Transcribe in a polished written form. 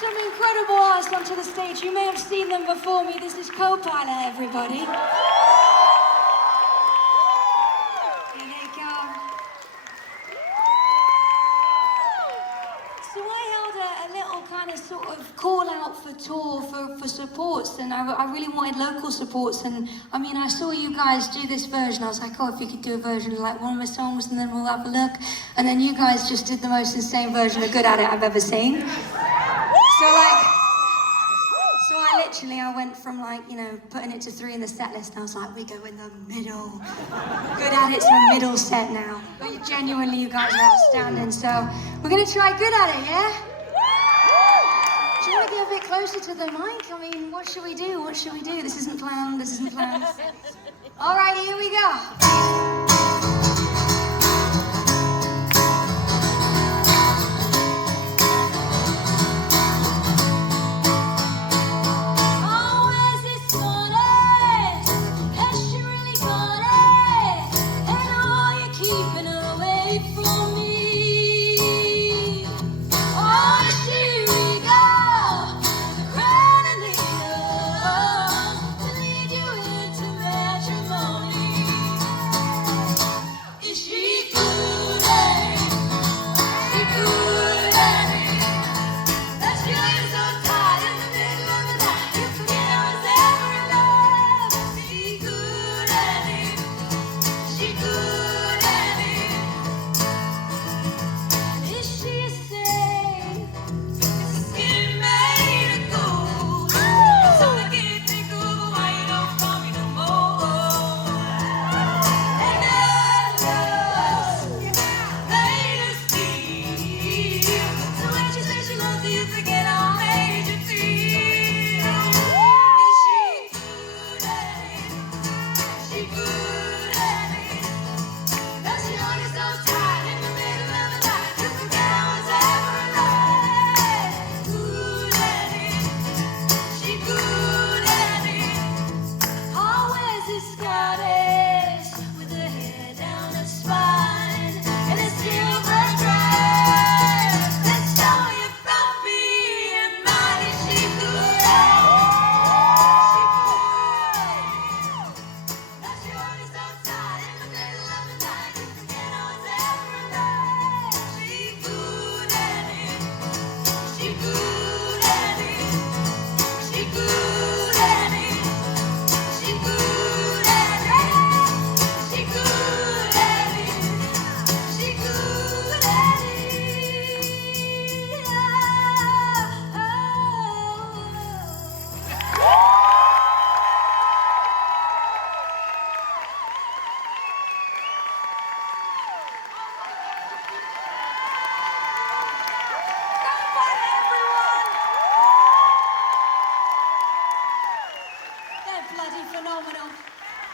some incredible artists onto the stage. You may have seen them before me. This is Copilot, everybody. Here they come. So I held a little kind of sort of call out for tour for supports, and I really wanted local supports. And I mean, I saw you guys do this version. I was like, oh, if you could do a version of like one of my songs, and then we'll have a look. And then you guys just did the most insane version of Good At It I've ever seen. So I went from like, you know, putting it to 3 in the set list, and I was like, we go in the middle. Good At It's the middle set now. But genuinely, you guys are outstanding, so we're gonna try Good At It, yeah? Do you want to get a bit closer to the mic? I mean, what should we do? What should we do? This isn't planned, this isn't planned. All right, here we go.